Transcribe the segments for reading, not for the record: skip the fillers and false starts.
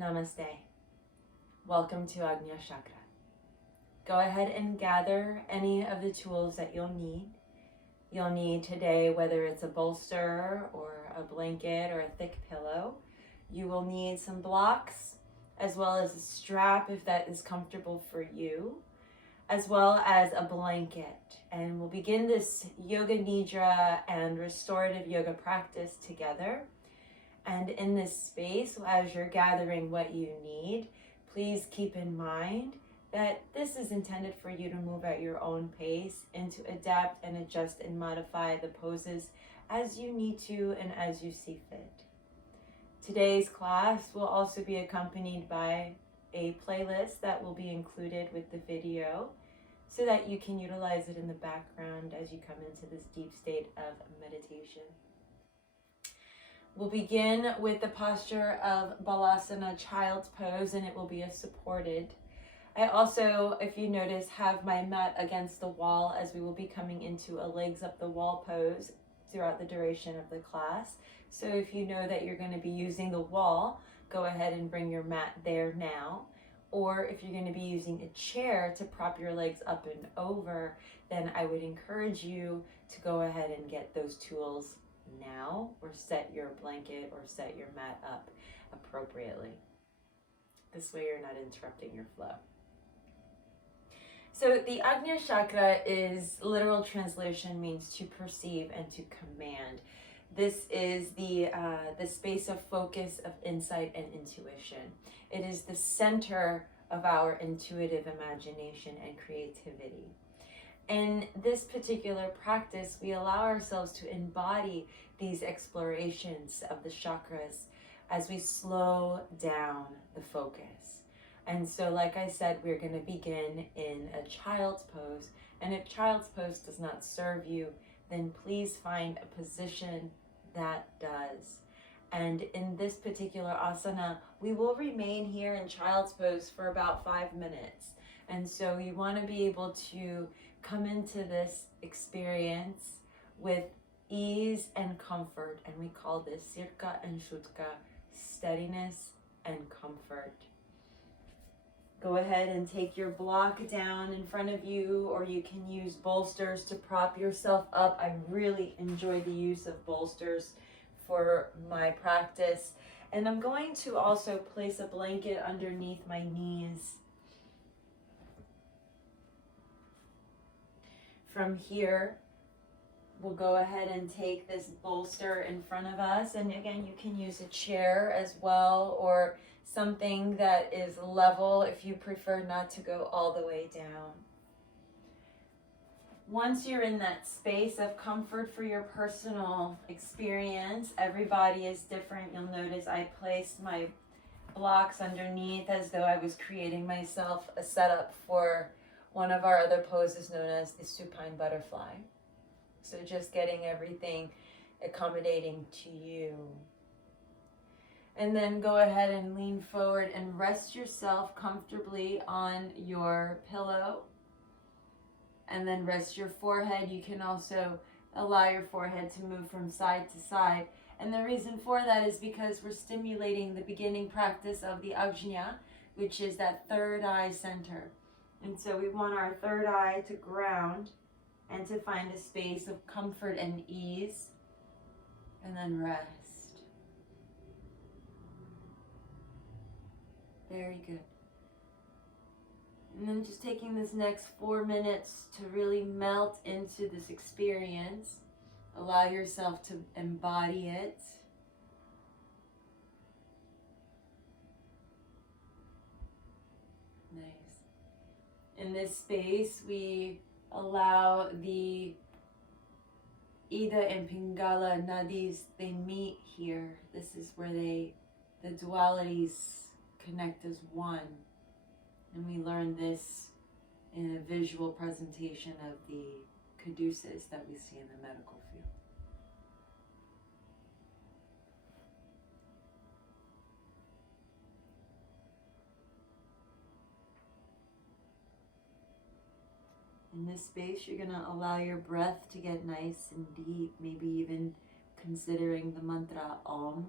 Namaste. Welcome to Ajna Chakra. Go ahead and gather any of the tools that you'll need. You'll need today, whether it's a bolster or a blanket or a thick pillow. You will need some blocks, as well as a strap if that is comfortable for you, as well as a blanket. And we'll begin this yoga nidra and restorative yoga practice together. And in this space, as you're gathering what you need, please keep in mind that this is intended for you to move at your own pace and to adapt and adjust and modify the poses as you need to and as you see fit. Today's class will also be accompanied by a playlist that will be included with the video so that you can utilize it in the background as you come into this deep state of meditation. We'll begin with the posture of Balasana, child's pose, and it will be a supported. I also, if you notice, have my mat against the wall as we will be coming into a legs up the wall pose throughout the duration of the class. So if you know that you're going to be using the wall, go ahead and bring your mat there now. Or if you're going to be using a chair to prop your legs up and over, then I would encourage you to go ahead and get those tools now, or set your blanket or set your mat up appropriately. This way you're not interrupting your flow. So the Ajna Chakra is, literal translation means to perceive and to command. This is the space of focus, of insight and intuition. It is the center of our intuitive imagination and creativity. In this particular practice, we allow ourselves to embody these explorations of the chakras as we slow down the focus. And so, like I said, we're going to begin in a child's pose. And if child's pose does not serve you, then please find a position that does. And in this particular asana, we will remain here in child's pose for about 5 minutes. And so you want to be able to come into this experience with ease and comfort. And we call this sirka and shutka, steadiness and comfort. Go ahead and take your block down in front of you, or you can use bolsters to prop yourself up. I really enjoy the use of bolsters for my practice. And I'm going to also place a blanket underneath my knees. From here, we'll go ahead and take this bolster in front of us. And again, you can use a chair as well, or something that is level if you prefer not to go all the way down. Once you're in that space of comfort for your personal experience, everybody is different. You'll notice I placed my blocks underneath as though I was creating myself a setup for one of our other poses known as the supine butterfly. So just getting everything accommodating to you. And then go ahead and lean forward and rest yourself comfortably on your pillow. And then rest your forehead. You can also allow your forehead to move from side to side. And the reason for that is because we're stimulating the beginning practice of the Ajna, which is that third eye center. And so we want our third eye to ground and to find a space of comfort and ease, and then rest. Very good. And then just taking this next 4 minutes to really melt into this experience. Allow yourself to embody it. In this space, we allow the Ida and Pingala nadis, they meet here. This is where the dualities connect as one. And we learn this in a visual presentation of the caduceus that we see in the medical field. In this space, you're going to allow your breath to get nice and deep, maybe even considering the mantra Om.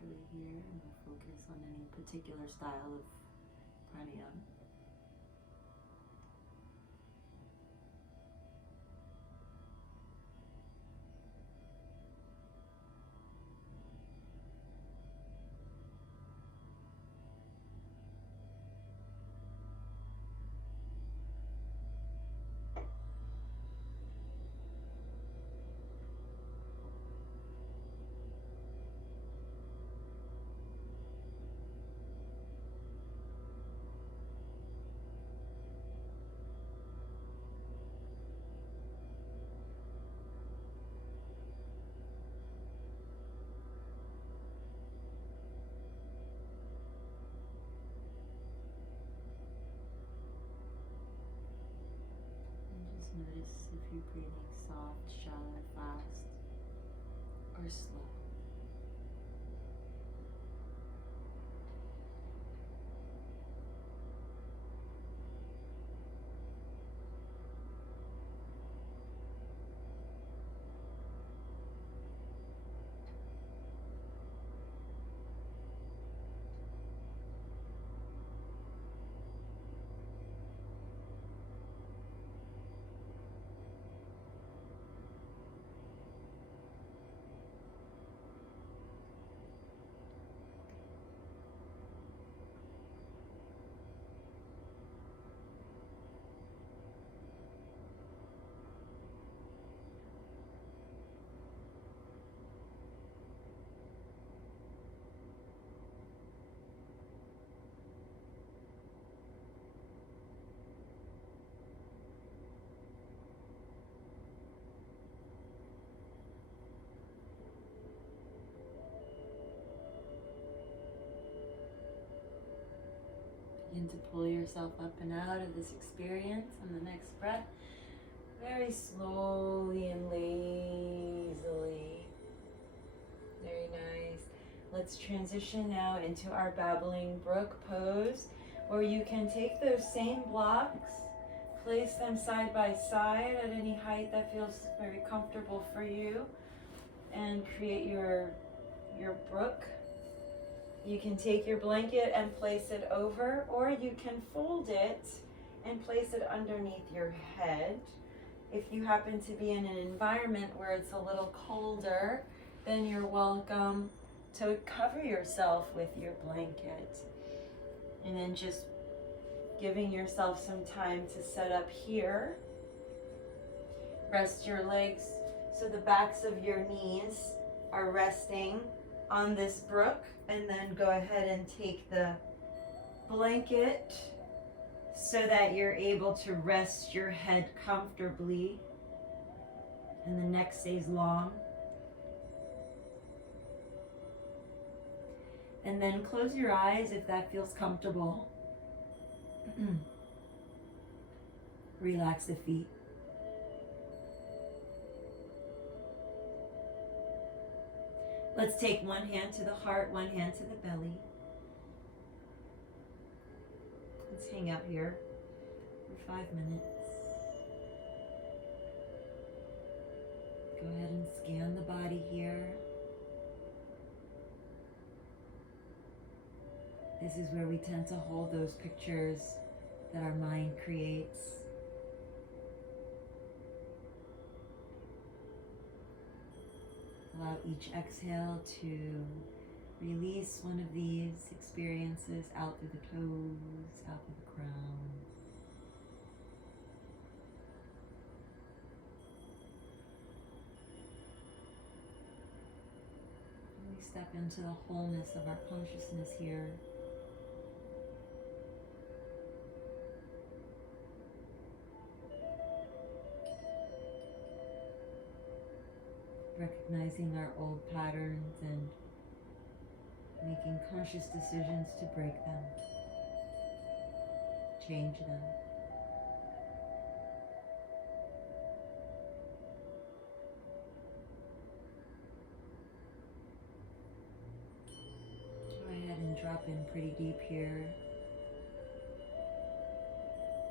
naturally here, and we'll focus on any particular style of pranayama. Notice if you're breathing soft, shallow, fast, or slow. Begin to pull yourself up and out of this experience on the next breath, very slowly and lazily. Very nice. Let's transition now into our babbling brook pose, where you can take those same blocks, place them side by side at any height that feels very comfortable for you, and create your brook. You can take your blanket and place it over, or you can fold it and place it underneath your head. If you happen to be in an environment where it's a little colder, then you're welcome to cover yourself with your blanket. And then just giving yourself some time to set up here. Rest your legs so the backs of your knees are resting on this brook, and then go ahead and take the blanket so that you're able to rest your head comfortably and the neck stays long. And then close your eyes if that feels comfortable. Relax the feet. Let's take one hand to the heart, one hand to the belly. Let's hang out here for 5 minutes. Go ahead and scan the body here. This is where we tend to hold those pictures that our mind creates. Allow each exhale to release one of these experiences out through the toes, out through the crown. And we step into the wholeness of our consciousness here. Recognizing our old patterns and making conscious decisions to break them, change them. Go ahead and drop in pretty deep here.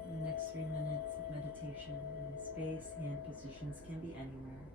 In the next 3 minutes of meditation in the space, hand positions can be anywhere.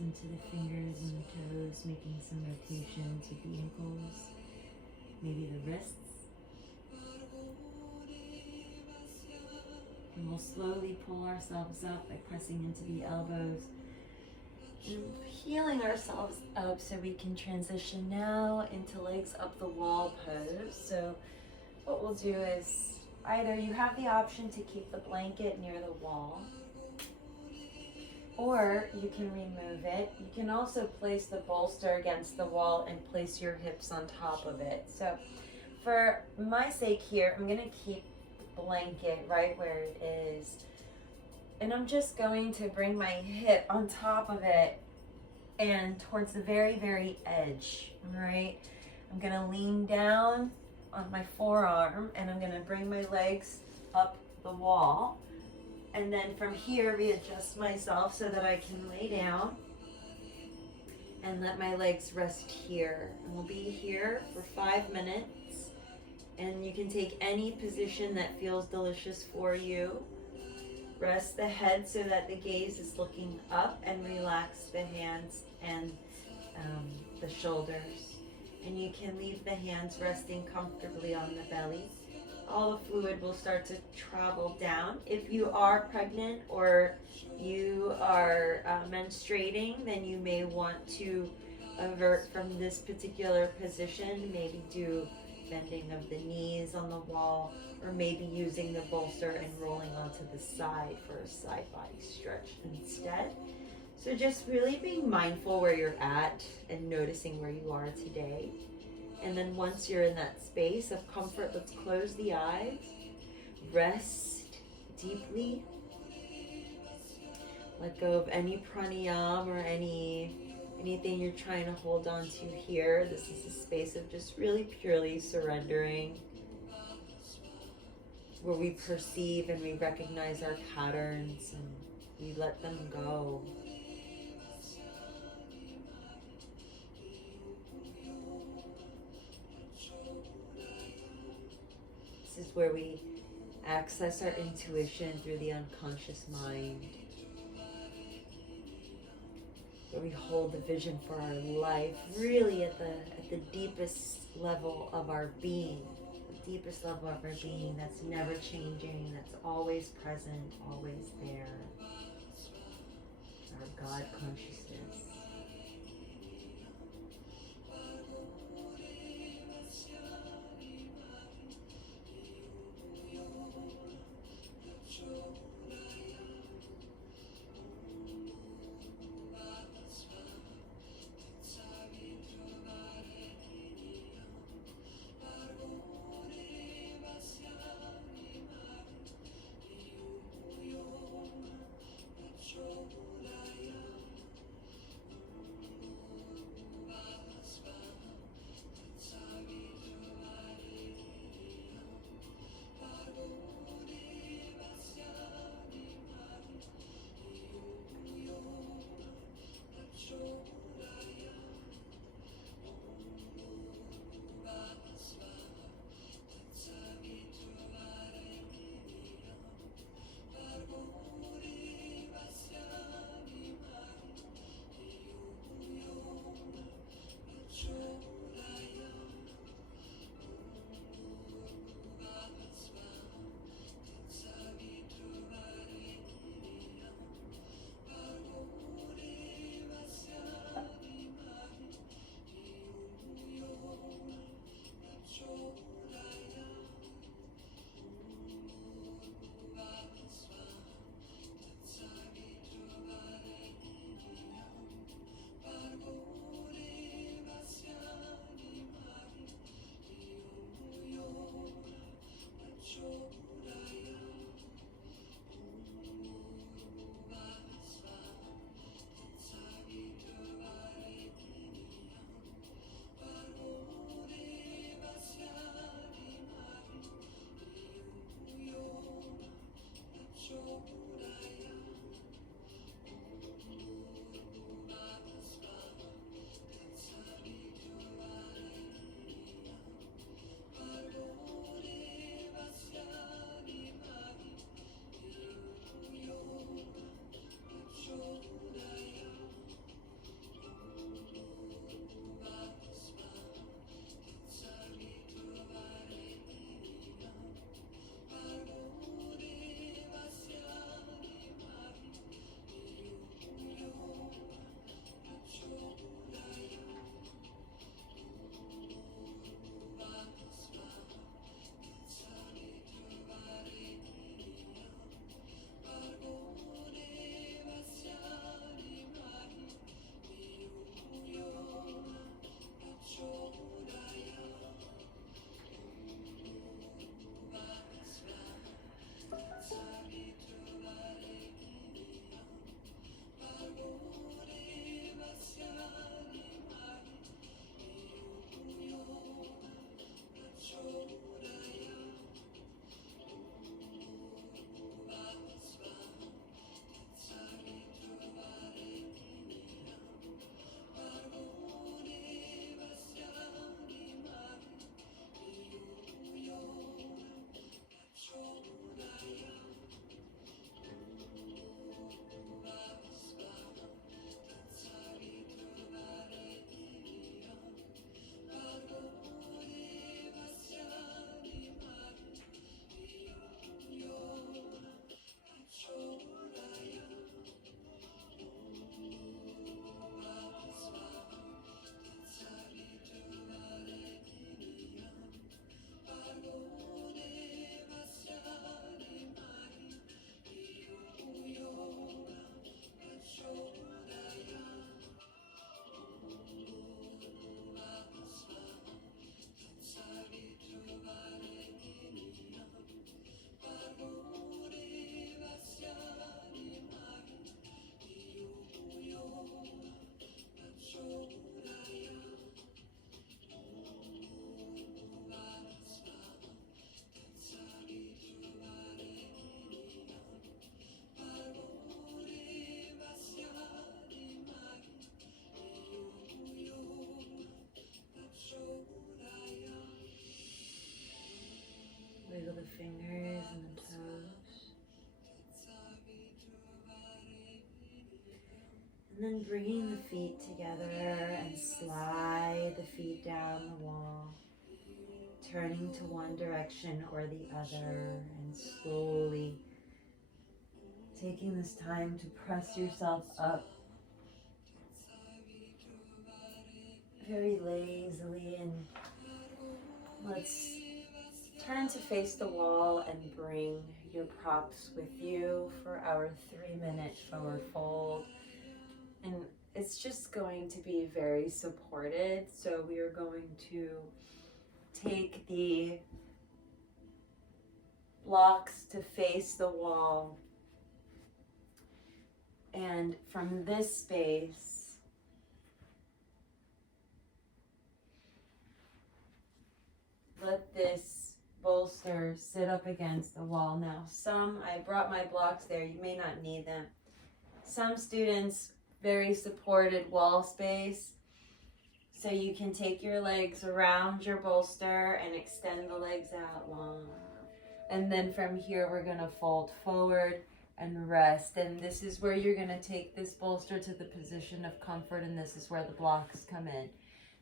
into the fingers and the toes, making some rotations with the ankles, maybe the wrists. And we'll slowly pull ourselves up by pressing into the elbows and healing ourselves up so we can transition now into legs up the wall pose. So what we'll do is either you have the option to keep the blanket near the wall, or you can remove it. You can also place the bolster against the wall and place your hips on top of it. So for my sake here, I'm gonna keep the blanket right where it is. And I'm just going to bring my hip on top of it and towards the very, very edge, all right? I'm gonna lean down on my forearm and I'm gonna bring my legs up the wall. And then from here, readjust myself so that I can lay down and let my legs rest here. And we'll be here for 5 minutes. And you can take any position that feels delicious for you. Rest the head so that the gaze is looking up, and relax the hands and the shoulders. And you can leave the hands resting comfortably on the belly. All the fluid will start to travel down. If you are pregnant or you are menstruating, then you may want to avert from this particular position, maybe do bending of the knees on the wall, or maybe using the bolster and rolling onto the side for a side body stretch instead. So just really being mindful where you're at and noticing where you are today. And then once you're in that space of comfort, let's close the eyes, rest deeply, let go of any pranayama or anything you're trying to hold on to here. This is a space of just really purely surrendering, where we perceive and we recognize our patterns and we let them go. This is where we access our intuition through the unconscious mind, where we hold the vision for our life really at the deepest level of our being, the deepest level of our being that's never changing, that's always present, always there, our God consciousness. And then bringing the feet together and slide the feet down the wall, turning to one direction or the other, and slowly taking this time to press yourself up very lazily. And let's turn to face the wall and bring your props with you for our 3-minute forward fold. And it's just going to be very supported. So we are going to take the blocks to face the wall. And from this space, let this bolster sit up against the wall. Now, I brought my blocks there. You may not need them. Some students, very supported wall space. So you can take your legs around your bolster and extend the legs out long. And then from here, we're gonna fold forward and rest. And this is where you're gonna take this bolster to the position of comfort, and this is where the blocks come in.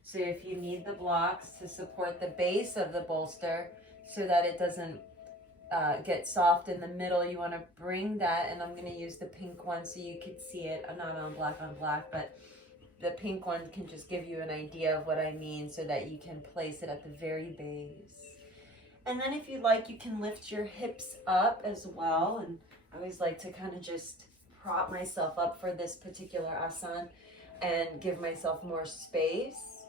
So if you need the blocks to support the base of the bolster so that it doesn't get soft in the middle, you want to bring that, and I'm going to use the pink one so you can see it. I'm not on black, but the pink one can just give you an idea of what I mean so that you can place it at the very base. And then if you like, you can lift your hips up as well. And I always like to kind of just prop myself up for this particular asana and give myself more space.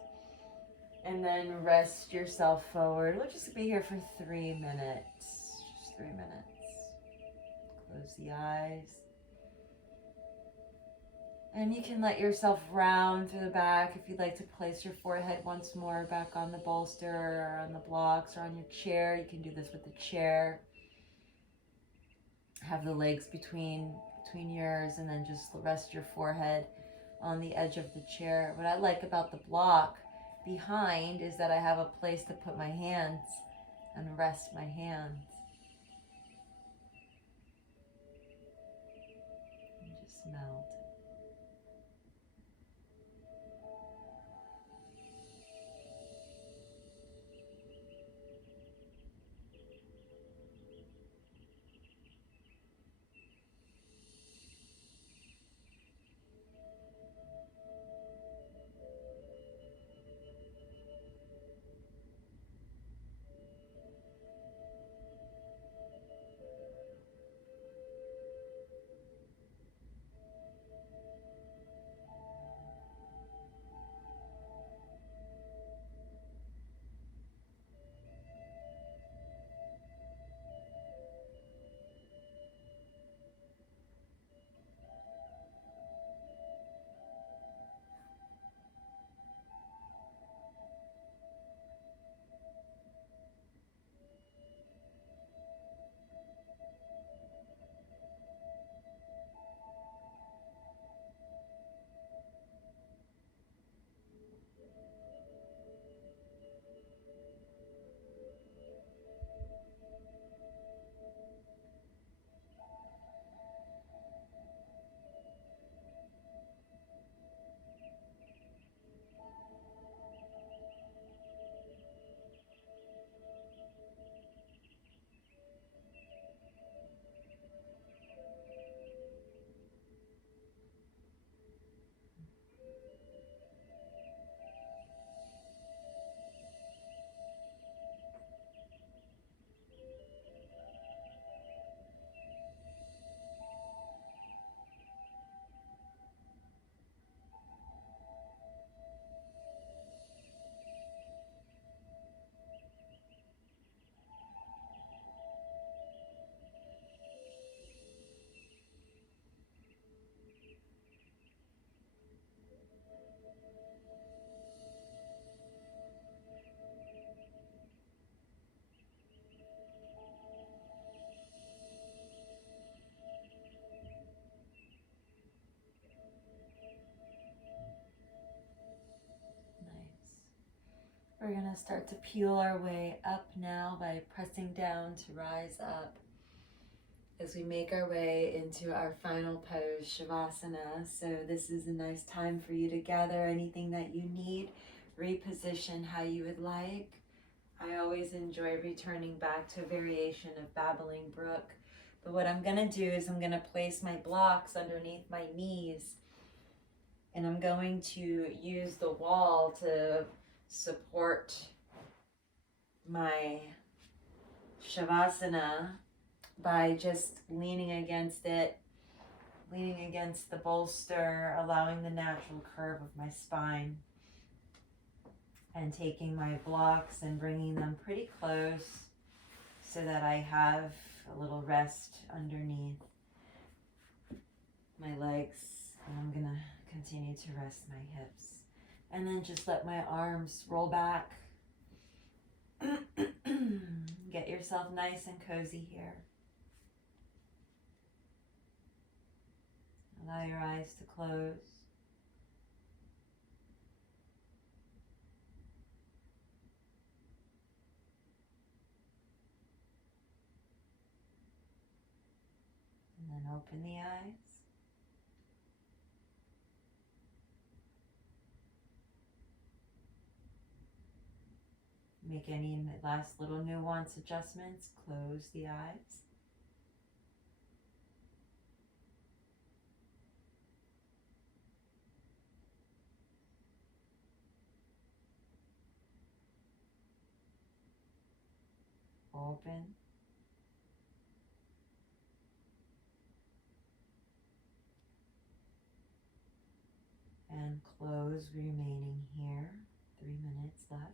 And then rest yourself forward. We'll just be here for 3 minutes. Just 3 minutes. Close the eyes. And you can let yourself round through the back if you'd like to place your forehead once more back on the bolster or on the blocks or on your chair. You can do this with the chair. Have the legs between yours, and then just rest your forehead on the edge of the chair. What I like about the block behind is that I have a place to put my hands and rest my hands. And just melt. We're going to start to peel our way up now by pressing down to rise up. as we make our way into our final pose, Shavasana. So this is a nice time for you to gather anything that you need, reposition how you would like. I always enjoy returning back to a variation of Babbling Brook. But what I'm gonna do is I'm gonna place my blocks underneath my knees, and I'm going to use the wall to support my Shavasana by just leaning against it, leaning against the bolster, allowing the natural curve of my spine, and taking my blocks and bringing them pretty close so that I have a little rest underneath my legs. And I'm gonna continue to rest my hips. And then just let my arms roll back. Get yourself nice and cozy here. Allow your eyes to close. And then open the eyes. Make any last little nuance adjustments. Close the eyes. Open. And close, remaining here. 3 minutes left.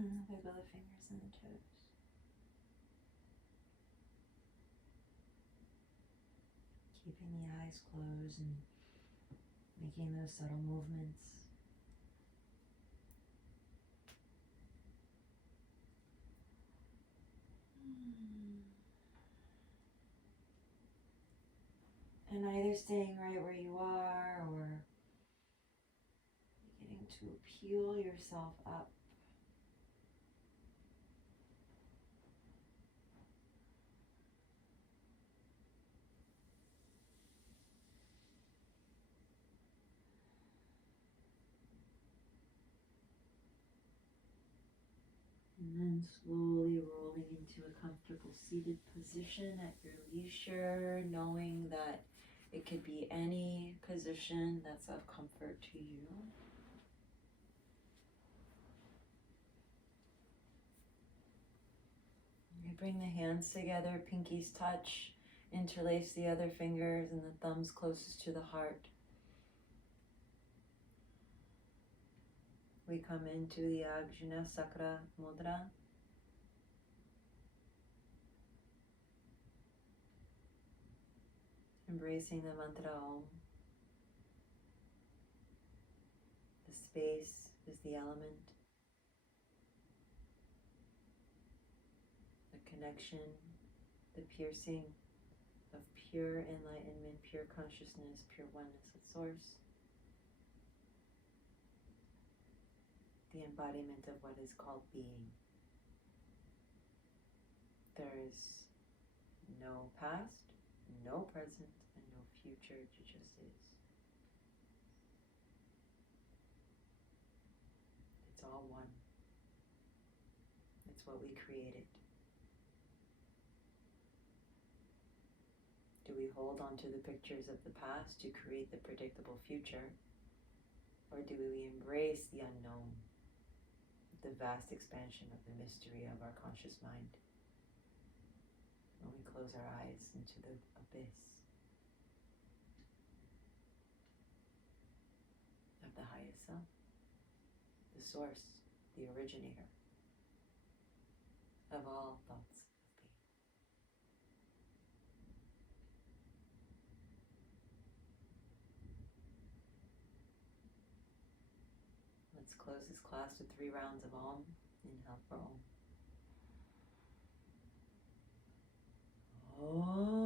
Wiggle the fingers and the toes. Keeping the eyes closed and making those subtle movements. And either staying right where you are or beginning to peel yourself up. And then slowly rolling into a comfortable seated position at your leisure, knowing that it could be any position that's of comfort to you. You bring the hands together, pinkies touch, interlace the other fingers and the thumbs closest to the heart. We come into the Ajna Chakra mudra. Embracing the mantra Om. The space is the element. The connection, the piercing of pure enlightenment, pure consciousness, pure oneness at source. The embodiment of what is called being. There is no past, no present, and no future, it just is. It's all one. It's what we created. Do we hold on to the pictures of the past to create the predictable future? Or do we embrace the unknown, the vast expansion of the mystery of our conscious mind? When we close our eyes into the abyss of the highest self, the source, the originator of all thoughts of being. Let's close this class with 3 rounds of Om. Inhale for Om. Om.